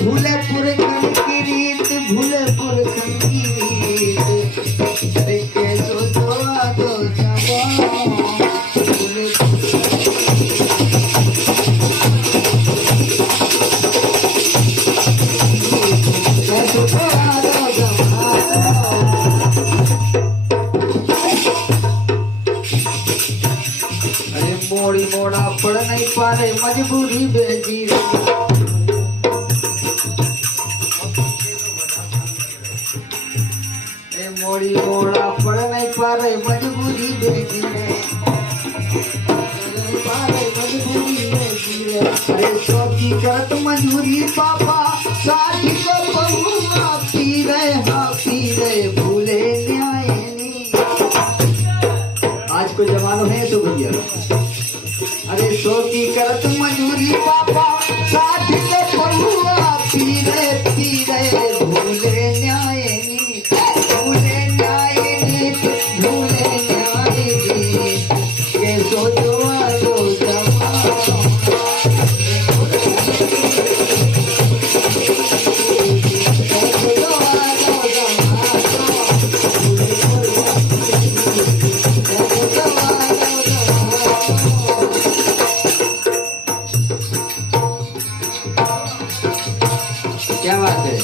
भूले पुरखन की रीत, भूले पुरखन की रीत, देखे तो दुआ दो जवान, भूले कैसे दुआ दो जवान। अरे मोड़ी मोड़ा पड़ नहीं पा रहे, मजबूरी बेजी रे। मोड़ी मोड़ा पड़ नहीं पा रहे, मजबूरी बेजी रे, पा रहे मजबूरी बेजी रे। अरे शौकी करत मजबूरी पापा, साथी को बहुआ पी रहे, हाँ पी रहे, भूले न्याय नहीं। आज को जमानो है तो भैया। अरे शौकी करत मजबूरी पापा, साथी को बहुआ पी रहे, भूले न्याय नहीं, भूले न्याय नहीं, भूले न्याय नहीं। ये सोचो आलो जवान, सोचो आलो क्या बात है।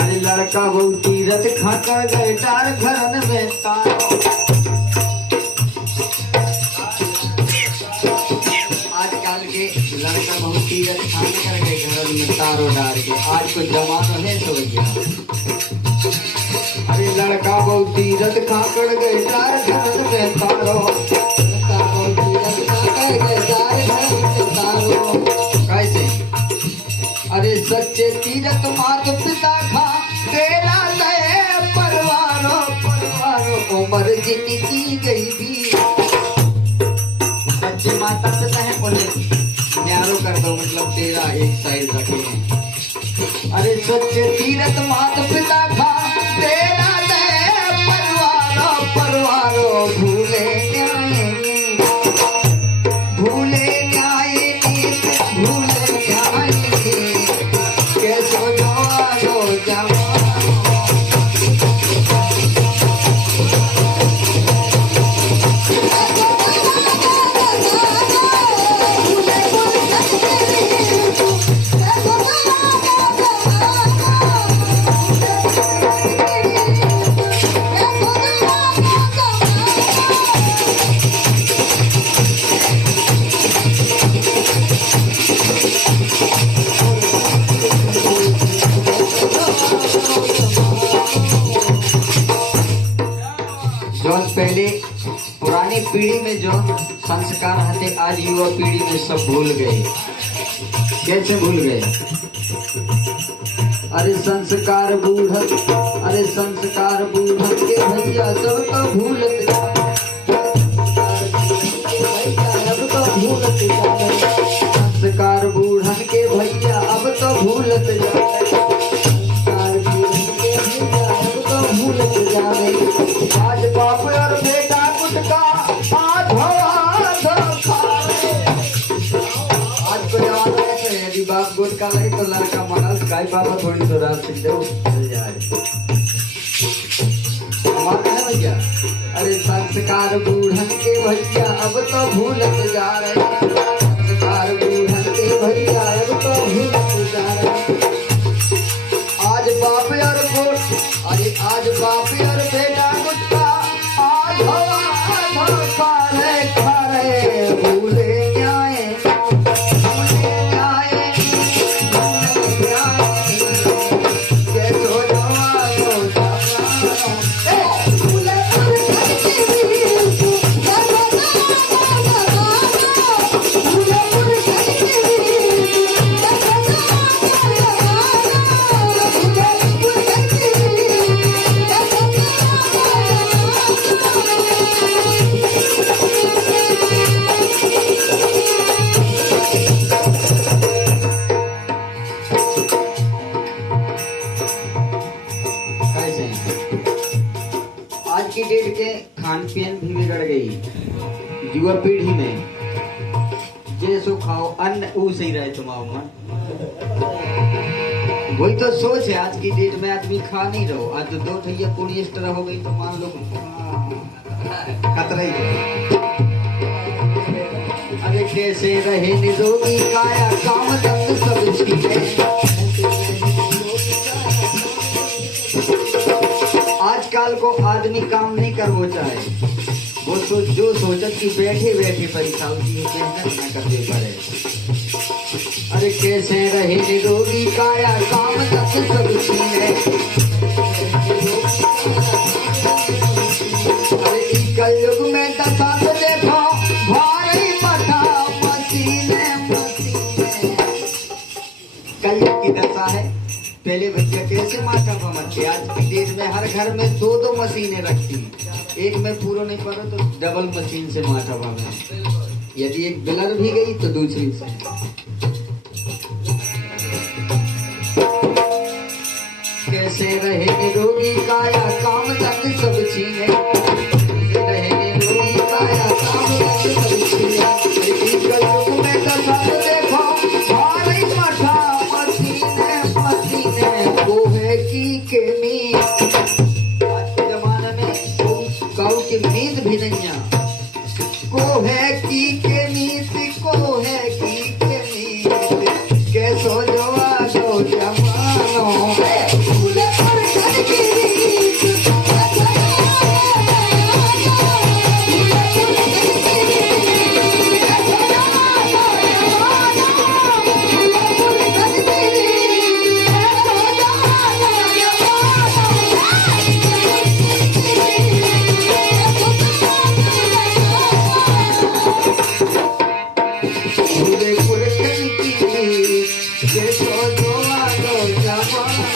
अरे लड़का बहु तीरथ खाकर गए डार घरन में तारो। आजकल के लड़का बहु तीरथ खाकर गए घरन में तारो डार के, आज को जमानो है तो गया। अरे लड़का बहु तीरथ खाकर गए डार घरन में तारो, लड़का बहु तीरथ खाकर गए डार घरन में तारो। कैसे? अरे सच्चे तीरथ मात पिता खा तेरा लय परवारों परवारों, उम्र जिनकी गई भी। सच्चे माता पिता है बोले न्यारो कर दो, मतलब तेरा एक साइड रखे। अरे सच्चे तीरथ मात पिता खा तेरा लय परवारों परवारों, भूले न्याय नहीं, भूले न्याय नहीं, भूले न्याय नहीं। कैसो जवानो जवान, पहले पुरानी पीढ़ी में जो संस्कार थे, आज युवा पीढ़ी में सब भूल गए। कैसे भूल गए? अरे संस्कार बूढ़त, अरे संस्कार बूढ़त के भैया सब तो भूलत जाए, अब तो भूलत जाए। संस्कार बूढ़न के भैया अब तो भूलत जाए, संस्कार बूढ़न के भैया अब तो भूलत जाए। आज बाप और बेटा गुटका आधो आधो खाए। आज को जमाना है, यदि बाप गुटका लगे तो लड़का मना गाय पापा थोड़ी तो रात से चल जाए, माना है भैया। अरे संस्कार बूढ़न के भैया अब तो भूलत जा रहे, संस्कार बूढ़न के भैया अब तो भूलत जा रहे। आज बाप और अरे आज बाप और बेटा गुटका आधो आधो खा रहे, भूले न्याय, भूले न्याय, भूले न्याय। कैसो जवानो जवानो, भूले पुरखन की रीत, कैसो जवानो जवानो, भूले पुरखन की रीत, कैसो जवानो जवानो, भूले पुरखन की रीत, कैसो आज की डेट के खान पीन भी बिगड़ गई युवा पीढ़ी में। जैसो खाओ अन्न उसे ही रहे तुम्हारा मन। वही तो सोच है आज की डेट में, आदमी खा नहीं रहो। आज तो 2 ठैया पॉलिएस्टर हो गई तो मान लो खतरा ही है। अरे कैसे रहे निरोगी काया काम दंग सब छीने। आजकल को आदमी काम नहीं कर वो चाहे, वो जो सोचत कि बैठे बैठे पैसा उसकी मेहनत न करते पड़े। अरे कैसे रहे निरोगी काया काम दंग सब छीने। अरे कलयुग में दशा देखो भारी मठा मसीने मसीने। कलयुग की दशा है, पहले बच्चे कैसे माथा पमरते, आज की डेट में हर घर में 2-2 मशीनें रखती हैं। एक में पूरा नहीं पड़ा तो डबल मशीन से माथा पमर, यदि एक बिलर भी गई तो दूसरी से। कैसे रहे निरोगी काया काम दंग सब छीने। कैसे रहे निरोगी काया काम दंग सब छीने। कलयुग में दशा देखो भारी मठा मसीने मसीने। वो है की के मीत, आज के जमाने में काऊ की नींद भी नहीं है। को है की के मीत, को है की के मीत। कैसो जो आगो जमानो कैसो जो आगो जमानो।